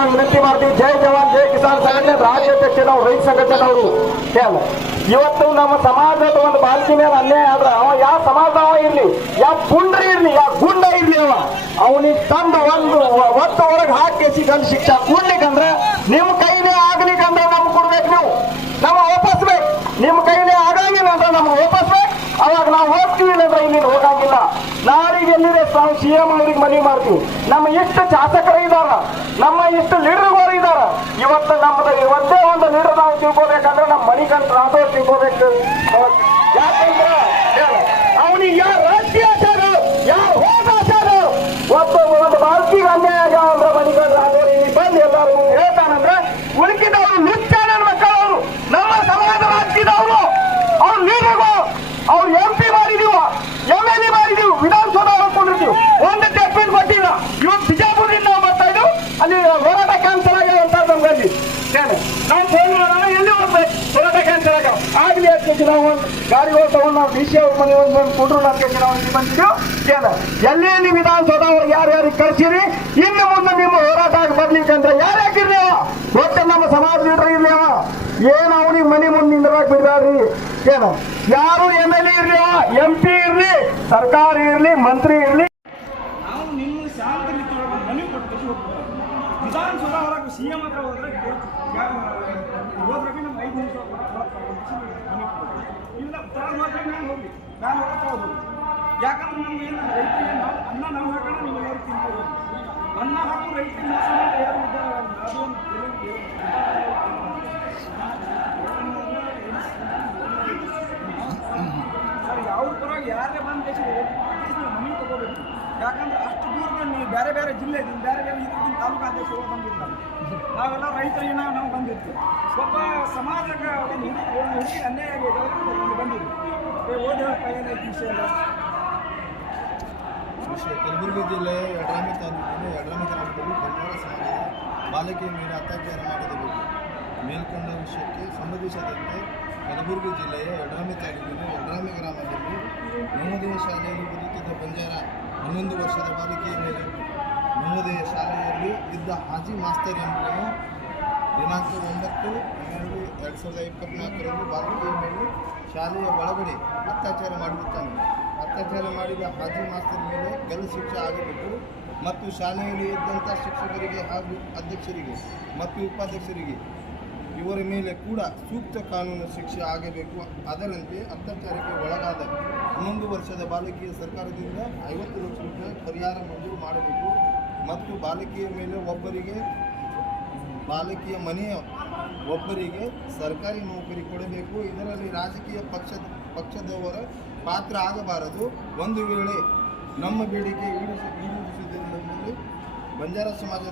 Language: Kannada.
ನಾವು ವಿನಂತಿ ಮಾಡ್ತೀವಿ ಜೈ ಜವಾನ್, ಜೈ ಕಿಸಾನ್ ಸಂಘಟನೆ ರಾಜ್ಯಾಧ್ಯಕ್ಷ ನಾವು, ರೈತ ಸಂಘಟನೆಯವರು ಕೇಳ. ಇವತ್ತು ನಮ್ಮ ಸಮಾಜದ ಒಂದು ಬಾಲ್ಕಿ ಮೇಲೆ ಅನ್ಯಾಯ ಆದ್ರ ಅವ ಯಾವ ಸಮಾಜದವ ಇರ್ಲಿ? ಯಾವ ಪುಂಡ್ರಿ ಇರ್ಲಿ? ಯಾವ ಗುಂಡ ಇರ್ಲಿ ಅವ? ಅವನಿಗೆ ತಂದು ಒಂದು ಒತ್ತು ಹೊರಗೆ ಹಾಕಿ ಗಂಡು ಶಿಕ್ಷೆ ಕೊಡ್ಲಿಕ್ಕಂದ್ರೆ ನಿಮ್ಮ ಕೈಲೇ ಆಗ್ಲಿಕ್ಕಂದ್ರೆ ನಮ್ಗೆ ಕೊಡ್ಬೇಕು ನೀವು ನಮ್ಮ ವಾಪಸ್ ಬೇಕು ನಿಮ್ಮ ಕೈಲೇ ಆಗಂಗಿಲ್ಲ ಅಂದ್ರೆ ನಮ್ಗೆ ವಾಪಸ್ ಬೇಕು ಅವಾಗ ನಾವು ಹೋಗ್ತೀವಿ ಅಂದ್ರೆ ಇಲ್ಲಿ ಹೋಗಂಗಿಲ್ಲ ನಾವು ಸಿ ಎಂ ಅವ್ರಿಗೆ ಮನವಿ ಮಾಡ್ತೀವಿ. ನಮ್ಮ ಇಷ್ಟು ಶಾಸಕರು ಇದಾರ ನಮ್ಮ ಇಷ್ಟು ಲೀಡರ್ಗಳು ಇದಾರ ಇವತ್ತು ನಮ್ಮದು ಇವತ್ತೇ ಒಂದು ಲೀಡರ್ ನಾವು ತಿಳ್ಕೋಬೇಕಂದ್ರೆ ನಮ್ಮ ಮಣಿಕಂತ ರಾಥೋಡ್ ತಿಳ್ಕೊಬೇಕು ಯಾಕಂದ್ರೆ ಅವನಿಗೆ ಯಾರು ರಾಜಕೀಯ ಆಚಾರ ಯಾರು ಹೋದ ಆಚಾರ ಒಬ್ಬ ಒಂದು ಬಾಲ್ಕಿಗೆ ಅನ್ಯಾಯ ಆಗ್ಯಾವ ಅಂದ್ರೆ ಮಣಿಕಂಠ ರಾಥೋಡ್ ಇಲ್ಲಿ ಬಂದು ಎಲ್ಲರೂ ಮುಂದೆ ಹೇಳ್ತಾನಂದ್ರೆ ಉಳಿಕಿದವರು ನುಚ್ಚಾನ ಮಕ್ಕಳು ಅವರು ನಮ್ಮ ಸಮಾಜ ರಾಜಕೀಯದವರು ಅವ್ರು ಲೀಡರ್ಗಳು ಅವ್ರು ಎಂ ಪಿ ಮಾಡಿದೀವ ಎಂ ಎಲ್ ಎ ಮಾಡಿದೀವಿ ವಿಧಾನಸೌಧ ಹಾಕೊಂಡಿರ್ತೀವಿ ಒಂದು ಸ್ಟೇಟ್ಮೆಂಟ್ ಕೊಟ್ಟಿಲ್ಲ ಇವತ್ತು ಬಿಜಾಪುರದಿಂದ ನಾವು ಬರ್ತಾ ಇದ್ದು ಅಲ್ಲಿ ಹೋರಾಟ ಕ್ಯಾನ್ಸಲ್ ಆಗ್ಯಾವ ಅಂತ ನಮ್ಗೆ ಅಲ್ಲಿ ಏನು ನಾವು ಫೋನ್ ಮಾಡೋಣ ಎಲ್ಲಿ ಹೋಗ್ಬೇಕು ಹೋರಾಟ ಕ್ಯಾನ್ಸಲ್ ಆಗ್ಯಾವ ಆಗ್ಲಿ ಅದಕ್ಕೆ ನಾವು ಒಂದು ಗಾಡಿಗಳು ತಗೊಂಡು ನಾವು ಡಿ ಸಿ ಅವ್ರ ಮನೆ ಒಂದು ಬಂದು ಕೊಟ್ಟರು ಅದಕ್ಕೆ ನಾವು ಇಲ್ಲಿ ಬಂದಿದ್ದು. ಕೇಂದ್ರ ಎಲ್ಲಿ ನೀವು ವಿಧಾನಸೌಧ ಅವ್ರಿಗೆ ಯಾರ್ಯಾರಿಗೆ ಕಳ್ಸಿರಿ? ಇನ್ನು ಮುಂದೆ ನಿಮ್ಮ ಹೋರಾಟ ಬರ್ಲಿಕ್ಕಂದ್ರೆ ಯಾರು ಹಾಕಿರ್ಲಿ ಅವ? ಒಟ್ಟು ನಮ್ಮ ಸಮಾಜ ಲೀಡರ್ ಇರ್ಲಿ ಅವ. ಏನ್ ಅವನಿಗೆ ಮನೆ ಮುಂದೆ ನಿಂದ್ರಾಕ್ ಬಿಡ್ಬೇಡ್ರಿ ಏನು? ಯಾರು ಎಂ ಎಲ್ ಎ ಇರ್ಲಿ ಎಂ ಪಿ ಇರ್ಲಿ, ಸರ್ಕಾರ ಇರ್ಲಿ, ಮಂತ್ರಿ ಇರ್ಲಿ ನಾವು ನಿಮ್ಮ ಶಾಂತ ರೀತಿ ಒಳಗೆ ಮನವಿ ಕೊಟ್ಟು ಹೋಗ್ಬೋದು ಹೊರಗೆ ಸಿ ಎಂ ಹತ್ರ ಹೋದ್ರೆ ಹೋದ್ರೆ ನಮ್ಗೆ ಐದು ನಿಮಿಷ ಇಲ್ಲ ತಗೊಂಡು ಮಾತ್ರ ನಾನು ಹೋಗಿ. ನಾನು ಹೋಗ್ತಾ ಹೋಗ್ಬೋದು ಯಾಕಂದ್ರೆ ನಮ್ಗೆ ಏನು, ರೈತರಿಗೆ ನಾವು ಅನ್ನ ನಾವು ಹಾಕೋಣ, ನೀವು ಯಾರು ತಿನ್ಬೋದು ಅನ್ನ ಹಾಕು ರೈತರಿಗೆ ಮೋಸ ಯಾರು ಇದ್ದಾರೆ ಅದು ಸರ್ ಯಾವ ಪರವಾಗಿ ಯಾರೇ ಬಂದ ದೇಶ ಮನೆ ತಗೋಬೇಕು. ಯಾಕಂದ್ರೆ ನೀವು ಬೇರೆ ಬೇರೆ ಜಿಲ್ಲೆ ಬೇರೆ ಬೇರೆ ತಾಲೂಕು ಅಧ್ಯಕ್ಷರು ಬಂದಿರ್ತಾರೆ ನಾವೆಲ್ಲ ರೈತರಿಗೆ ನಾವು ಬಂದಿರ್ತೀವಿ. ಸ್ವಲ್ಪ ಸಮಾಜಕ್ಕೆ ಒಂದು ಹುಡುಗಿ ಅನ್ಯಾಯ ಇಲ್ಲಿ ಬಂದಿದ್ವಿ ಓದಿ ಏನೈತಿ ಎಲ್ಲ. ವಿಷಯ ಕಲಬುರಗಿ ಜಿಲ್ಲೆ ಯಡ್ರಾಮಿ ತಾಲೂಕಿನ ಯಡ್ರಾಮಿ ಗ್ರಾಮದಲ್ಲಿ ಕನ್ನಡ ಸಮಾಜದ ಬಾಲಕಿಯ ಮೇಲೆ ಅತ್ಯಾಚಾರ ಮಾಡಿದ ಬಗ್ಗೆ ಮೇಲ್ಕೊಂಡ ವಿಷಯಕ್ಕೆ ಸಂಬಂಧಿಸಿದಂತೆ ಕಲಬುರಗಿ ಜಿಲ್ಲೆಯ ಯಡ್ರಾಮಿ ತಾಲೂಕಿನ ಯಡ್ರಾಮಿ ಗ್ರಾಮದಲ್ಲಿ ನವೋದಯ ಶಾಲೆಯಲ್ಲಿ ಬದುಕಿದ್ದ ಬಂಜಾರ ಹನ್ನೊಂದು ವರ್ಷದ ಬಾಲಕಿಯ ಮೇಲೆ ನವೋದಯ ಶಾಲೆಯಲ್ಲಿ ಇದ್ದ ಹಾಜಿ ಮಾಸ್ತರ್ ಎಂಬುವನು ದಿನಾಂಕ ಒಂಬತ್ತು ಎರಡು ಎರಡು ಸಾವಿರದ ಇಪ್ಪತ್ನಾಲ್ಕರಂದು ಬಾಲಕಿಯ ಮೇಲೆ ಶಾಲೆಯ ಒಳಗಡೆ ಅತ್ಯಾಚಾರ ಮಾಡಿರುತ್ತಾನೆ. ಅತ್ಯಾಚಾರ ಮಾಡಿದ ಹಾಜಿ ಮಾಸ್ತರ್ ಮೇಲೆ ಗಲ್ಲು ಶಿಕ್ಷೆ ಆಗಬೇಕು ಮತ್ತು ಶಾಲೆಯಲ್ಲಿ ಇದ್ದಂಥ ಶಿಕ್ಷಕರಿಗೆ ಹಾಗೂ ಅಧ್ಯಕ್ಷರಿಗೆ ಮತ್ತು ಉಪಾಧ್ಯಕ್ಷರಿಗೆ ಇವರ ಮೇಲೆ ಕೂಡ ಸೂಕ್ತ ಕಾನೂನು ಶಿಕ್ಷೆ ಆಗಬೇಕು. ಅದರಂತೆ ಅತ್ಯಾಚಾರಕ್ಕೆ ಒಳಗಾದ ಹನ್ನೊಂದು ವರ್ಷದ ಬಾಲಕಿಯ ಸರ್ಕಾರದಿಂದ ಐವತ್ತು ಲಕ್ಷ ರೂಪಾಯಿ ಪರಿಹಾರ ಮಂಜೂರು ಮಾಡಬೇಕು. ಮತ್ತು ಬಾಲಕಿಯ ಮೇಲೆ ಒಬ್ಬರಿಗೆ, ಬಾಲಕಿಯ ಮನೆಯ ಒಬ್ಬರಿಗೆ ಸರ್ಕಾರಿ ನೌಕರಿ ಕೊಡಬೇಕು. ಇದರಲ್ಲಿ ರಾಜಕೀಯ ಪಕ್ಷ, ಪಕ್ಷದವರ ಪಾತ್ರ ಆಗಬಾರದು. ಒಂದು ವೇಳೆ ನಮ್ಮ ಬೇಡಿಕೆ ಈಡೇರಿಸ ಈಡೇರಿಸಿದಲ್ಲಿ ಬಂಜಾರ ಸಮಾಜ